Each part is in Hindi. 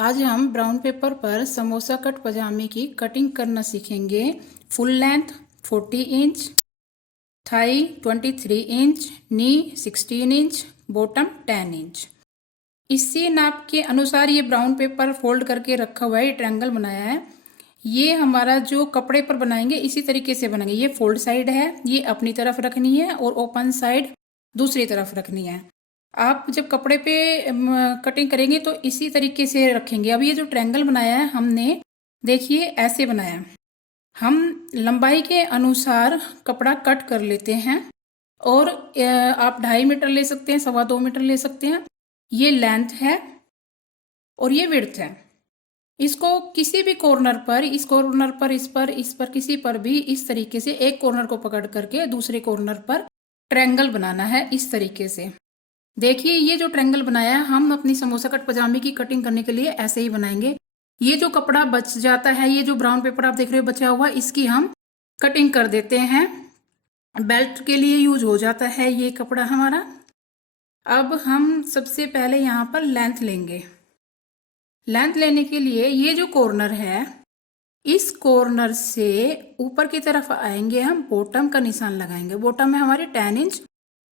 आज हम ब्राउन पेपर पर समोसा कट पजामे की कटिंग करना सीखेंगे। Full length 40 inch, thigh 23 inch, knee 16 inch, bottom 10 inch. इसी नाप के अनुसार ये ब्राउन पेपर फोल्ड करके रखा हुआ है, ये ट्रायंगल बनाया है। ये हमारा जो कपड़े पर बनाएंगे इसी तरीके से बनाएंगे। ये फोल्ड साइड है, ये अपनी तरफ रखनी है और ओपन साइड दूसरी तरफ रखनी है। आप जब कपड़े पे कटिंग करेंगे तो इसी तरीके से रखेंगे। अब ये जो ट्रायंगल बनाया है हमने, देखिए ऐसे बनाया है। हम लंबाई के अनुसार कपड़ा कट कर लेते हैं और आप 2.5 मीटर ले सकते हैं, 2.25 मीटर ले सकते हैं। ये लेंथ है और ये विड्थ है। इसको किसी भी कॉर्नर पर, इस कॉर्नर पर, इस पर किसी पर भी इस तरीके से एक कॉर्नर को पकड़ करके दूसरे कॉर्नर पर ट्रायंगल बनाना है इस तरीके से। देखिए ये जो ट्रायंगल बनाया है हम अपनी समोसा कट पजामे की कटिंग करने के लिए ऐसे ही बनाएंगे। ये जो कपड़ा बच जाता है, ये जो ब्राउन पेपर आप देख रहे हो बचा हुआ, इसकी हम कटिंग कर देते हैं। बेल्ट के लिए यूज हो जाता है ये कपड़ा हमारा। अब हम सबसे पहले यहाँ पर लेंथ लेंगे। लेंथ लेने के लिए ये जो कॉर्नर है, इस कॉर्नर से ऊपर की तरफ आएंगे, हम बॉटम का निशान लगाएंगे। बॉटम है हमारी 10 इंच,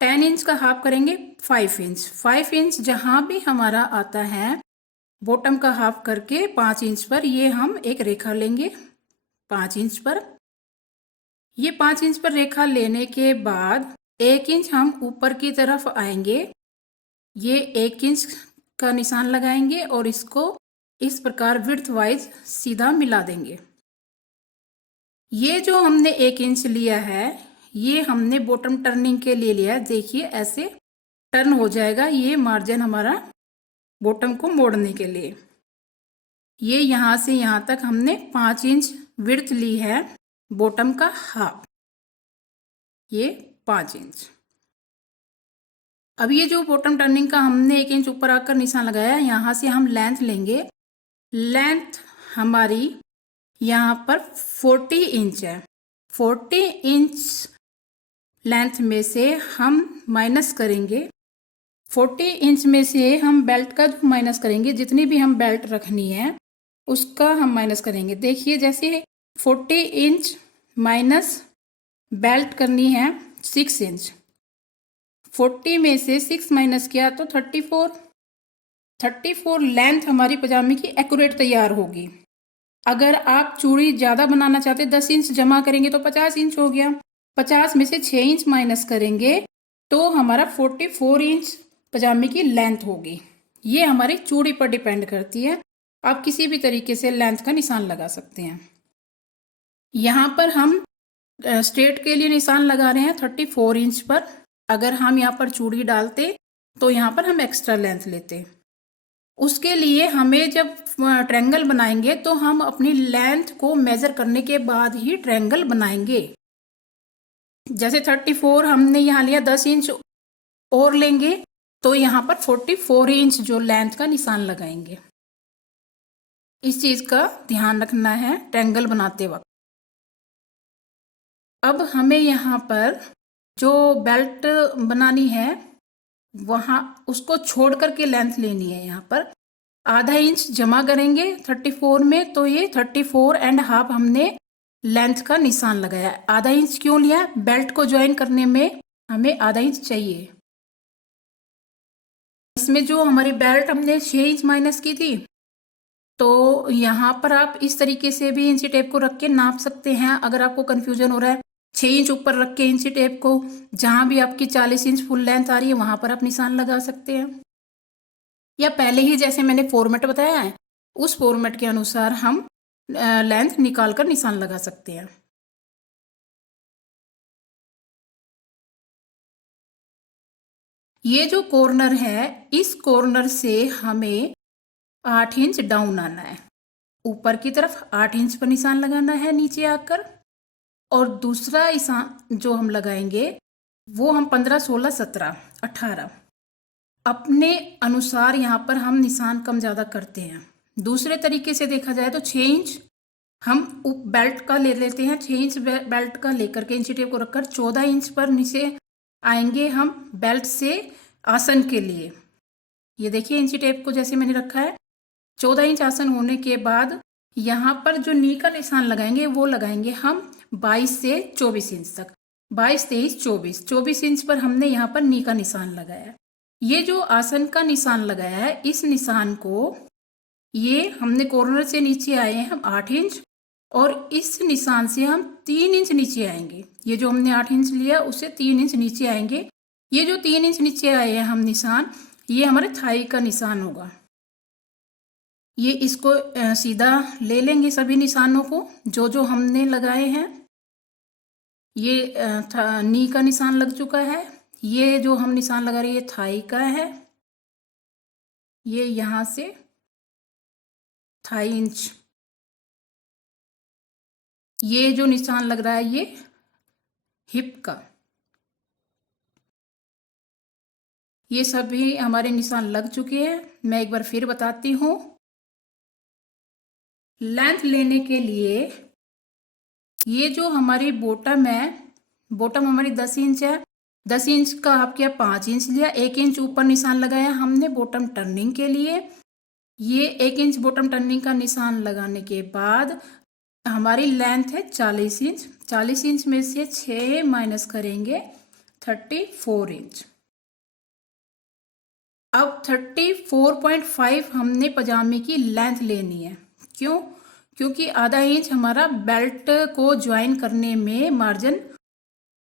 10 इंच का हाफ करेंगे 5 इंच। 5 इंच जहां भी हमारा आता है, बॉटम का हाफ करके 5 इंच पर ये हम एक रेखा लेंगे। 5 इंच पर, ये 5 इंच पर रेखा लेने के बाद 1 इंच हम ऊपर की तरफ आएंगे, ये 1 इंच का निशान लगाएंगे और इसको इस प्रकार विड्थ वाइज सीधा मिला देंगे। ये जो हमने 1 इंच लिया है, ये हमने बॉटम टर्निंग के लिए लिया है। देखिए ऐसे टर्न हो जाएगा ये मार्जिन हमारा बॉटम को मोड़ने के लिए। ये यहां से यहां तक हमने 5 इंच विड्थ ली है, बॉटम का हाफ, ये 5 इंच। अब ये जो बॉटम टर्निंग का हमने 1 इंच ऊपर आकर निशान लगाया है, यहां से हम लेंथ लेंगे। लेंथ हमारी यहाँ पर 40 इंच है। 40 इंच लेंथ में से हम माइनस करेंगे, 40 इंच में से हम बेल्ट का जो माइनस करेंगे, जितनी भी हम बेल्ट रखनी है उसका हम माइनस करेंगे। देखिए जैसे 40 इंच माइनस बेल्ट करनी है 6 इंच, 40 में से 6 माइनस किया तो 34 लेंथ हमारी पजामे की एक्यूरेट तैयार होगी। अगर आप चूड़ी ज़्यादा बनाना चाहते 10 इंच जमा करेंगे तो 50 इंच हो गया। 50 में से 6 इंच माइनस करेंगे तो हमारा 44 इंच पजामे की लेंथ होगी। ये हमारी चूड़ी पर डिपेंड करती है। आप किसी भी तरीके से लेंथ का निशान लगा सकते हैं। यहाँ पर हम स्ट्रेट के लिए निशान लगा रहे हैं 34 इंच पर। अगर हम यहाँ पर चूड़ी डालते तो यहाँ पर हम एक्स्ट्रा लेंथ लेते। उसके लिए हमें जब ट्रायंगल बनाएंगे तो हम अपनी लेंथ को मेजर करने के बाद ही ट्रायंगल बनाएंगे। जैसे 34 हमने यहाँ लिया, 10 इंच और लेंगे तो यहाँ पर 44 इंच जो लेंथ का निशान लगाएंगे। इस चीज का ध्यान रखना है ट्रायंगल बनाते वक्त। अब हमें यहाँ पर जो बेल्ट बनानी है वहां उसको छोड़ करके लेंथ लेनी है। यहाँ पर आधा इंच जमा करेंगे 34 में, तो ये 34.5 हमने लेंथ का निशान लगाया। आधा इंच क्यों लिया? बेल्ट को ज्वाइन करने में हमें आधा इंच चाहिए। इसमें जो हमारी बेल्ट हमने 6 इंच माइनस की थी, तो यहाँ पर आप इस तरीके से भी इंची टेप को रख के नाप सकते हैं। अगर आपको कंफ्यूजन हो रहा है, 6 इंच ऊपर रख के इंची टेप को, जहां भी आपकी 40 इंच फुल लेंथ आ रही है वहां पर आप निशान लगा सकते हैं। या पहले ही जैसे मैंने फॉर्मेट बताया है उस फॉर्मेट के अनुसार हम लेंथ निकाल कर निशान लगा सकते हैं। ये जो कॉर्नर है, इस कॉर्नर से हमें 8 इंच डाउन आना है। ऊपर की तरफ 8 इंच पर निशान लगाना है नीचे आकर, और दूसरा निशान जो हम लगाएंगे वो हम 15, 16, 17, 18 अपने अनुसार यहाँ पर हम निशान कम ज़्यादा करते हैं। दूसरे तरीके से देखा जाए तो 6 इंच हम बेल्ट का ले लेते हैं। 6 इंच बेल्ट का लेकर के इंची टेप को रखकर 14 इंच पर नीचे आएंगे हम बेल्ट से आसन के लिए। ये देखिए इंची टेप को जैसे मैंने रखा है, 14 इंच आसन होने के बाद यहाँ पर जो नी का निशान लगाएंगे वो लगाएंगे हम 22 से 24 इंच तक। 22, 23, 24, 24 इंच पर हमने यहाँ पर नी का निशान लगाया। ये जो आसन का निशान लगाया है, इस निशान को ये हमने कॉर्नर से नीचे आए हैं हम 8 इंच, और इस निशान से हम 3 इंच नीचे आएंगे। ये जो हमने 8 इंच लिया उससे 3 इंच नीचे आएंगे। ये जो 3 इंच नीचे आए हैं हम निशान, ये हमारे थाई का निशान होगा। ये इसको सीधा ले लेंगे सभी निशानों को जो जो हमने लगाए हैं। ये नी का निशान लग चुका है। ये जो हम निशान लगा रहे हैं ये थाई का है। ये यहाँ से थाई इंच, ये जो निशान लग रहा है ये हिप का। ये सभी हमारे निशान लग चुके हैं। मैं एक बार फिर बताती हूँ। लेंथ लेने के लिए ये जो हमारी बॉटम है, बॉटम हमारी 10 इंच है, 10 इंच का हाफ किया 5 इंच लिया, 1 इंच ऊपर निशान लगाया हमने बॉटम टर्निंग के लिए। ये 1 इंच बॉटम टर्निंग का निशान लगाने के बाद हमारी लेंथ है 40 इंच। 40 इंच में से 6 माइनस करेंगे 34 इंच। अब 34.5 हमने पजामे की लेंथ लेनी है। क्यों? क्योंकि आधा इंच हमारा बेल्ट को ज्वाइन करने में मार्जिन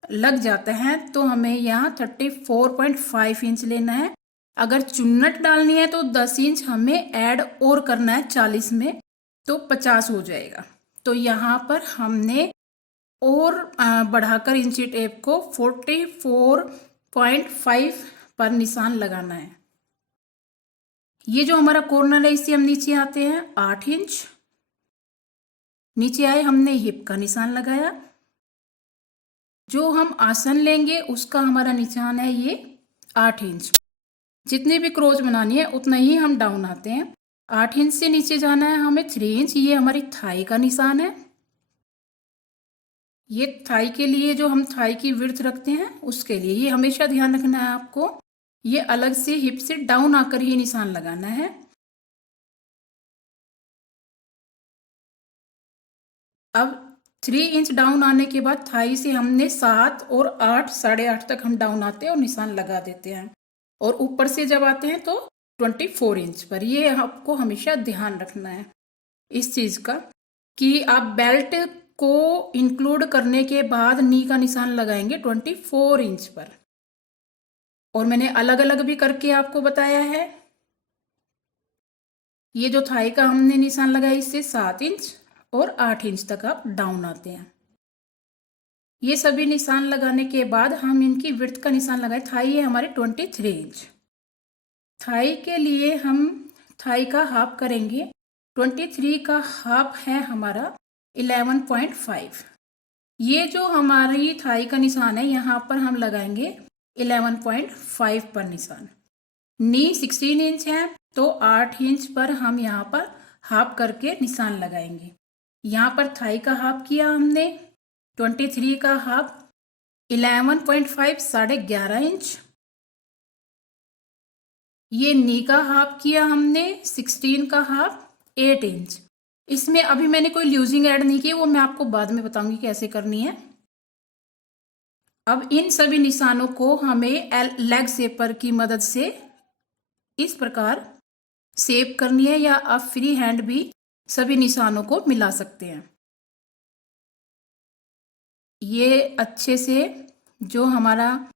लग जाता है, तो हमें यहाँ 34.5 इंच लेना है। अगर चुन्नट डालनी है तो 10 इंच हमें ऐड और करना है 40 में, तो 50 हो जाएगा। तो यहाँ पर हमने और बढ़ाकर इंची टेप को 44.5 पर निशान लगाना है। ये जो हमारा कॉर्नर है इससे हम नीचे आते हैं 8 इंच। नीचे आए हमने हिप का निशान लगाया। जो हम आसन लेंगे उसका हमारा निशान है ये 8 इंच। जितनी भी क्रोच बनानी है उतना ही हम डाउन आते हैं। 8 इंच से नीचे जाना है हमें 3 इंच। ये हमारी थाई का निशान है। ये थाई के लिए जो हम थाई की विड्थ रखते हैं उसके लिए, ये हमेशा ध्यान रखना है आपको। ये अलग से हिप से डाउन आकर ही निशान लगाना है। अब 3 इंच डाउन आने के बाद थाई से हमने 7 और 8, 8.5 तक हम डाउन आते हैं और निशान लगा देते हैं। और ऊपर से जब आते हैं तो 24 इंच पर। ये आपको हमेशा ध्यान रखना है इस चीज का कि आप बेल्ट को इंक्लूड करने के बाद नी का निशान लगाएंगे 24 इंच पर। और मैंने अलग अलग भी करके आपको बताया है। ये जो थाई का हमने निशान लगाया इससे 7 इंच और 8 इंच तक आप डाउन आते हैं। ये सभी निशान लगाने के बाद हम इनकी विड्थ का निशान लगाए। थाई है हमारे 23 इंच। थाई के लिए हम थाई का हाफ करेंगे। 23 का हाफ है हमारा 11.5। ये जो हमारी थाई का निशान है यहाँ पर हम लगाएंगे 11.5 पर निशान। नी 16 इंच है तो 8 इंच पर हम यहाँ पर हाफ करके निशान लगाएंगे। यहाँ पर थाई का हाफ किया हमने 23 का हाफ 11.5 11.5 इंच। ये नी का हाफ किया हमने 16 का हाफ 8 इंच। इसमें अभी मैंने कोई ल्यूजिंग ऐड नहीं की, वो मैं आपको बाद में बताऊंगी कैसे करनी है। अब इन सभी निशानों को हमें लेग शेपर की मदद से इस प्रकार शेप करनी है, या आप फ्री हैंड भी सभी निशानों को मिला सकते हैं। ये अच्छे से जो हमारा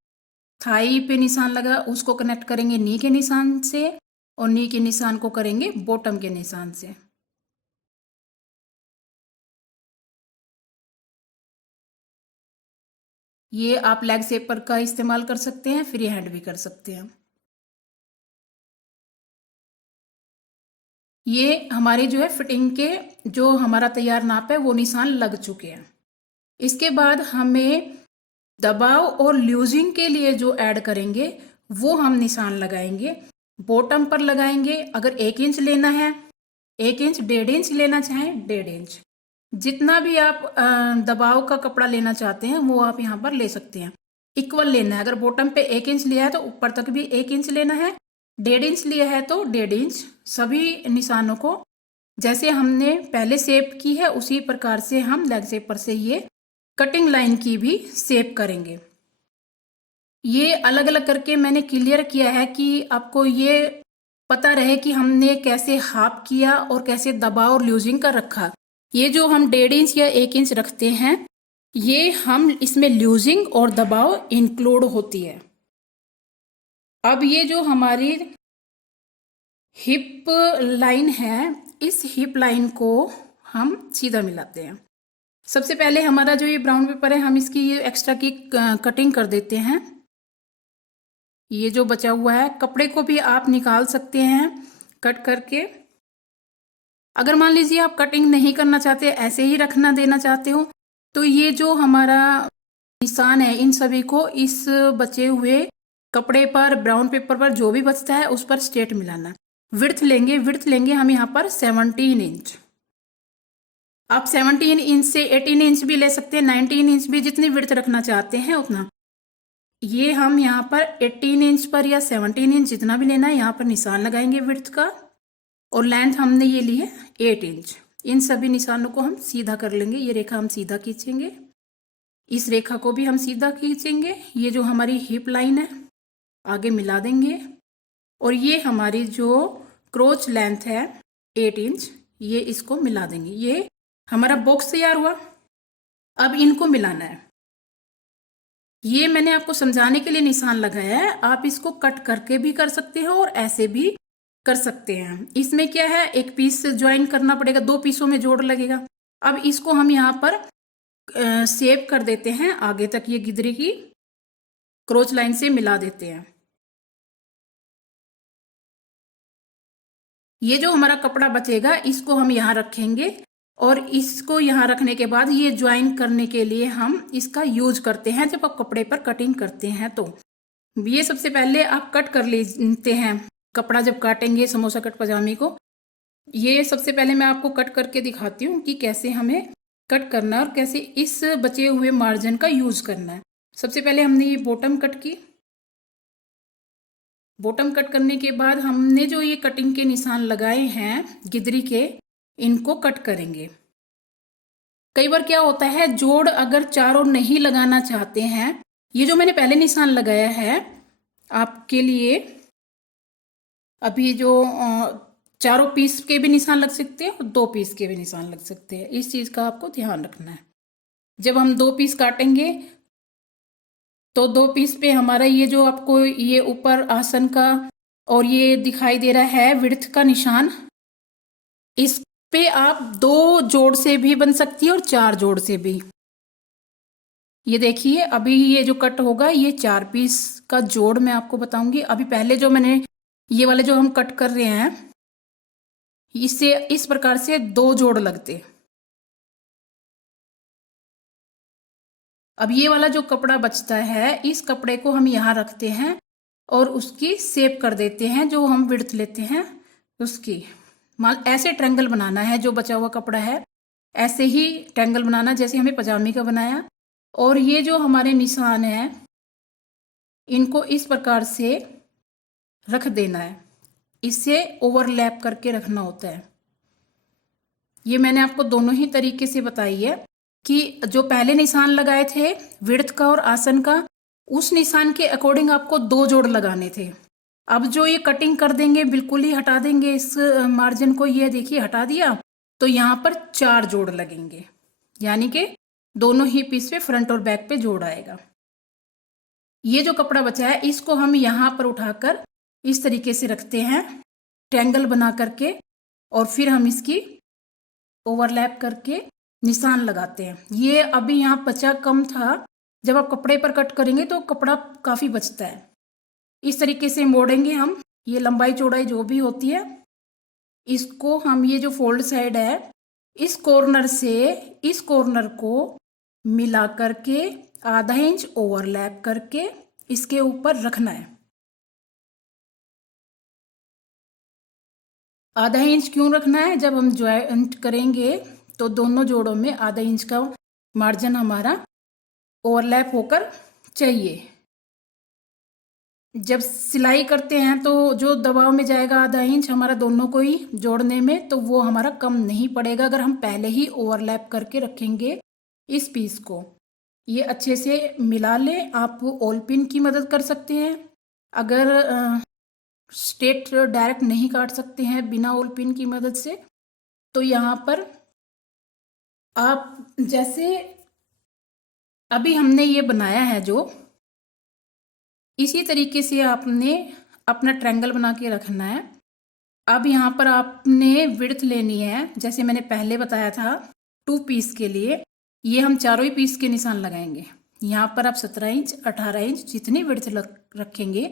थाई पे निशान लगा उसको कनेक्ट करेंगे नी के निशान से, और नी के निशान को करेंगे बॉटम के निशान से। ये आप लेग शेपर का इस्तेमाल कर सकते हैं, फ्री हैंड भी कर सकते हैं। ये हमारे जो है फिटिंग के जो हमारा तैयार नाप है वो निशान लग चुके हैं। इसके बाद हमें दबाव और ल्यूजिंग के लिए जो ऐड करेंगे वो हम निशान लगाएंगे। बॉटम पर लगाएंगे। अगर 1 इंच लेना है 1 इंच, 1.5 इंच लेना चाहें 1.5 इंच, जितना भी आप दबाव का कपड़ा लेना चाहते हैं वो आप यहाँ पर ले सकते हैं। इक्वल लेना है। अगर बॉटम पे 1 इंच लिया है तो ऊपर तक भी 1 इंच लेना है, 1.5 इंच लिया है तो 1.5 इंच सभी निशानों को जैसे हमने पहले शेप की है उसी प्रकार से हम लेग शेपर से ये कटिंग लाइन की भी शेप करेंगे। ये अलग अलग करके मैंने क्लियर किया है कि आपको ये पता रहे कि हमने कैसे हाफ किया और कैसे दबा और लूजिंग कर रखा। ये जो हम 1.5 इंच या 1 इंच रखते हैं ये हम इसमें लूजिंग और दबाव इंक्लूड होती है। अब ये जो हमारी हिप लाइन है इस हिप लाइन को हम सीधा मिलाते हैं। सबसे पहले हमारा जो ये ब्राउन पेपर है हम इसकी ये एक्स्ट्रा की कटिंग कर देते हैं। ये जो बचा हुआ है कपड़े को भी आप निकाल सकते हैं कट करके। अगर मान लीजिए आप कटिंग नहीं करना चाहते ऐसे ही रखना देना चाहते हो तो ये जो हमारा निशान है इन सभी को इस बचे हुए कपड़े पर ब्राउन पेपर पर जो भी बचता है उस पर स्ट्रेट मिलाना। विड्थ लेंगे हम यहाँ पर 17 इंच। आप 17 इंच से 18 इंच भी ले सकते हैं, 19 इंच भी, जितनी विड्थ रखना चाहते हैं उतना। ये हम यहाँ पर 18 इंच पर या 17 इंच जितना भी लेना है यहाँ पर निशान लगाएंगे विड्थ का। और लेंथ हमने ये ली है 8 इंच। इन सभी निशानों को हम सीधा कर लेंगे। ये रेखा हम सीधा खींचेंगे, इस रेखा को भी हम सीधा खींचेंगे। ये जो हमारी हिप लाइन है आगे मिला देंगे और ये हमारी जो क्रोच लेंथ है 8 इंच ये इसको मिला देंगे। ये हमारा बॉक्स तैयार हुआ। अब इनको मिलाना है। ये मैंने आपको समझाने के लिए निशान लगाया है, आप इसको कट करके भी कर सकते हो और ऐसे भी कर सकते हैं। इसमें क्या है एक पीस ज्वाइन करना पड़ेगा, 2 पीसों में जोड़ लगेगा। अब इसको हम यहाँ पर शेप कर देते हैं आगे तक, ये गिदरी की क्रोच लाइन से मिला देते हैं। ये जो हमारा कपड़ा बचेगा इसको हम यहाँ रखेंगे और इसको यहाँ रखने के बाद ये ज्वाइन करने के लिए हम इसका यूज करते हैं जब आप कपड़े पर कटिंग करते हैं। तो ये सबसे पहले आप कट कर लेते हैं कपड़ा जब काटेंगे समोसा कट पजामी को। ये सबसे पहले मैं आपको कट करके दिखाती हूँ कि कैसे हमें कट करना है और कैसे इस बचे हुए मार्जिन का यूज करना है। सबसे पहले हमने ये बॉटम कट की। बॉटम कट करने के बाद हमने जो ये कटिंग के निशान लगाए हैं गिदरी के इनको कट करेंगे। कई बार क्या होता है जोड़ अगर चारों नहीं लगाना चाहते हैं, ये जो मैंने पहले निशान लगाया है आपके लिए, अभी जो चारों पीस के भी निशान लग सकते हैं और 2 पीस के भी निशान लग सकते हैं। इस चीज का आपको ध्यान रखना है। जब हम 2 पीस काटेंगे तो 2 पीस पे हमारा ये जो आपको ये ऊपर आसन का और ये दिखाई दे रहा है विड्थ का निशान, इस पे आप 2 जोड़ से भी बन सकती है और 4 जोड़ से भी। ये देखिए अभी ये जो कट होगा ये 4 पीस का जोड़ मैं आपको बताऊंगी। अभी पहले जो मैंने ये वाले जो हम कट कर रहे हैं इससे इस प्रकार से 2 जोड़ लगते। अब ये वाला जो कपड़ा बचता है इस कपड़े को हम यहाँ रखते हैं और उसकी शेप कर देते हैं जो हम विड्थ लेते हैं उसकी। मान ऐसे ट्रायंगल बनाना है, जो बचा हुआ कपड़ा है ऐसे ही ट्रायंगल बनाना जैसे हमें पजामी का बनाया। और ये जो हमारे निशान है इनको इस प्रकार से रख देना है, इससे ओवरलैप करके रखना होता है। ये मैंने आपको दोनों ही तरीके से बताई है कि जो पहले निशान लगाए थे विड्थ का और आसन का उस निशान के अकॉर्डिंग आपको 2 जोड़ लगाने थे। अब जो ये कटिंग कर देंगे बिल्कुल ही हटा देंगे इस मार्जिन को, ये देखिए हटा दिया, तो यहाँ पर 4 जोड़ लगेंगे, यानी कि दोनों ही पीस पे फ्रंट और बैक पे जोड़ आएगा। ये जो कपड़ा बचा है इसको हम यहाँ पर उठाकर इस तरीके से रखते हैं ट्रायंगल बना करके और फिर हम इसकी ओवरलैप करके निशान लगाते हैं। ये अभी यहाँ बचा कम था, जब आप कपड़े पर कट करेंगे तो कपड़ा काफी बचता है। इस तरीके से मोड़ेंगे हम, ये लंबाई चौड़ाई जो भी होती है इसको हम ये जो फोल्ड साइड है इस कॉर्नर से इस कॉर्नर को मिला करके आधा इंच ओवरलैप करके इसके ऊपर रखना है। आधा इंच क्यों रखना है? जब हम ज्वाइंट करेंगे तो दोनों जोड़ों में आधा इंच का मार्जिन हमारा ओवरलैप होकर चाहिए। जब सिलाई करते हैं तो जो दबाव में जाएगा आधा इंच हमारा दोनों को ही जोड़ने में, तो वो हमारा कम नहीं पड़ेगा अगर हम पहले ही ओवरलैप करके रखेंगे इस पीस को। ये अच्छे से मिला लें। आप ऑल पिन की मदद कर सकते हैं। अगर स्ट्रेट डायरेक्ट नहीं काट सकते हैं बिना ऑल पिन की मदद से, तो यहाँ पर आप जैसे अभी हमने ये बनाया है जो, इसी तरीके से आपने अपना ट्रायंगल बना के रखना है। अब यहाँ पर आपने विड्थ लेनी है, जैसे मैंने पहले बताया था 2 पीस के लिए ये हम चारों ही पीस के निशान लगाएंगे। यहाँ पर आप 17 इंच 18 इंच जितनी विड्थ रखेंगे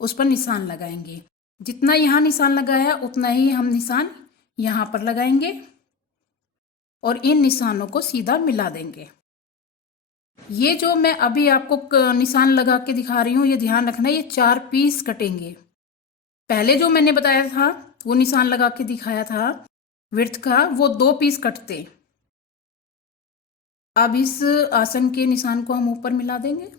उस पर निशान लगाएंगे। जितना यहाँ निशान लगाया उतना ही हम निशान यहाँ पर लगाएंगे और इन निशानों को सीधा मिला देंगे। ये जो मैं अभी आपको निशान लगा के दिखा रही हूँ, ये ध्यान रखना, ये 4 पीस कटेंगे। पहले जो मैंने बताया था वो निशान लगा के दिखाया था विड्थ का, वो 2 पीस कटते। अब इस आसन के निशान को हम ऊपर मिला देंगे।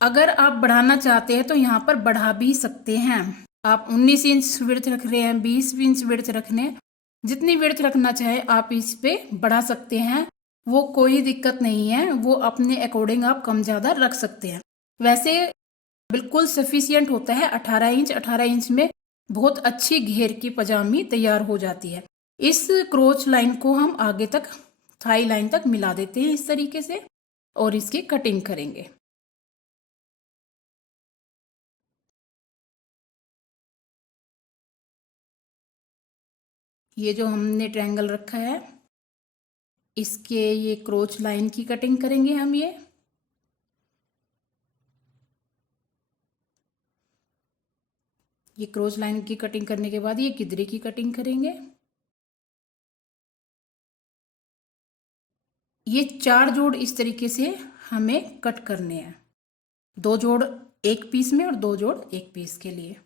अगर आप बढ़ाना चाहते हैं तो यहाँ पर बढ़ा भी सकते हैं। आप 19 इंच विड्थ रख रहे हैं, 20 इंच विड्थ रखने, जितनी विड्थ रखना चाहे आप इस पे बढ़ा सकते हैं, वो कोई दिक्कत नहीं है। वो अपने अकॉर्डिंग आप कम ज़्यादा रख सकते हैं। वैसे बिल्कुल सफिशियंट होता है 18 इंच। 18 इंच में बहुत अच्छी घेर की पजामी तैयार हो जाती है। इस क्रोच लाइन को हम आगे तक थाई लाइन तक मिला देते हैं इस तरीके से और इसकी कटिंग करेंगे। ये जो हमने ट्रायंगल रखा है इसके ये क्रोच लाइन की कटिंग करेंगे हम। ये क्रोच लाइन की कटिंग करने के बाद ये किदरे की कटिंग करेंगे। ये 4 जोड़ इस तरीके से हमें कट करने हैं। 2 जोड़ एक पीस में और 2 जोड़ एक पीस के लिए।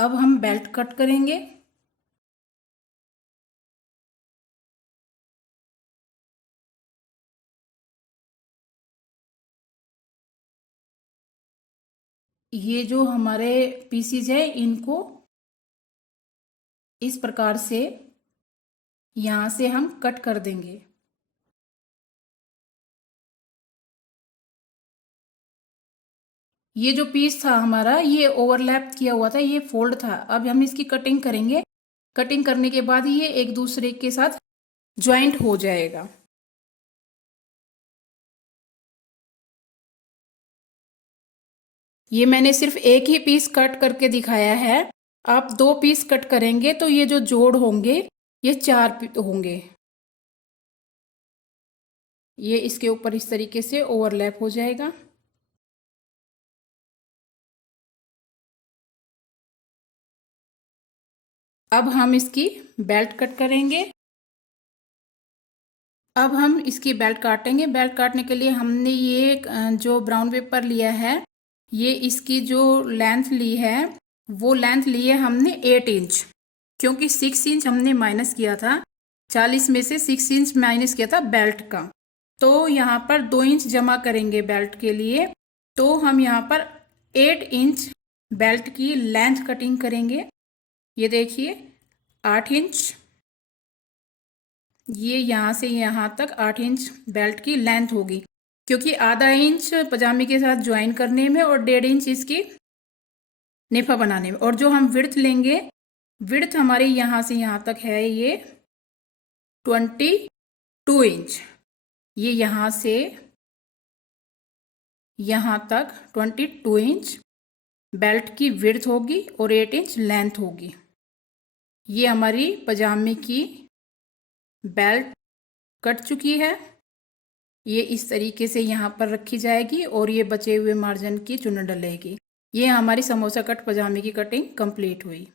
अब हम बेल्ट कट करेंगे। ये जो हमारे पीसीज है इनको इस प्रकार से यहाँ से हम कट कर देंगे। ये जो पीस था हमारा ये ओवरलैप किया हुआ था, ये फोल्ड था। अब हम इसकी कटिंग करेंगे। कटिंग करने के बाद ये एक दूसरे के साथ ज्वाइंट हो जाएगा। ये मैंने सिर्फ एक ही पीस कट करके दिखाया है। आप 2 पीस कट करेंगे तो ये जो जोड़ होंगे ये 4 होंगे। ये इसके ऊपर इस तरीके से ओवरलैप हो जाएगा। अब हम इसकी बेल्ट कट करेंगे। अब हम इसकी बेल्ट काटेंगे। बेल्ट काटने के लिए हमने ये जो ब्राउन पेपर लिया है, ये इसकी जो लेंथ ली है वो लेंथ ली है हमने 8 इंच, क्योंकि 6 इंच हमने माइनस किया था। 40 में से 6 इंच माइनस किया था बेल्ट का, तो यहाँ पर 2 इंच जमा करेंगे बेल्ट के लिए। तो हम यहाँ पर 8 इंच बेल्ट की लेंथ कटिंग करेंगे। ये देखिए 8 इंच, ये यहाँ से यहाँ तक 8 इंच बेल्ट की लेंथ होगी, क्योंकि आधा इंच पजामे के साथ ज्वाइन करने में और 1.5 इंच इसकी नेफा बनाने में। और जो हम विड्थ लेंगे, विड्थ हमारे यहाँ से यहाँ तक है ये 22 इंच। ये यहाँ से यहाँ तक 22 इंच बेल्ट की विड्थ होगी और 8 इंच लेंथ होगी। ये हमारी पजामे की बेल्ट कट चुकी है। ये इस तरीके से यहाँ पर रखी जाएगी और ये बचे हुए मार्जिन की चुन डलेगी। ये हमारी समोसा कट पजामे की कटिंग कंप्लीट हुई।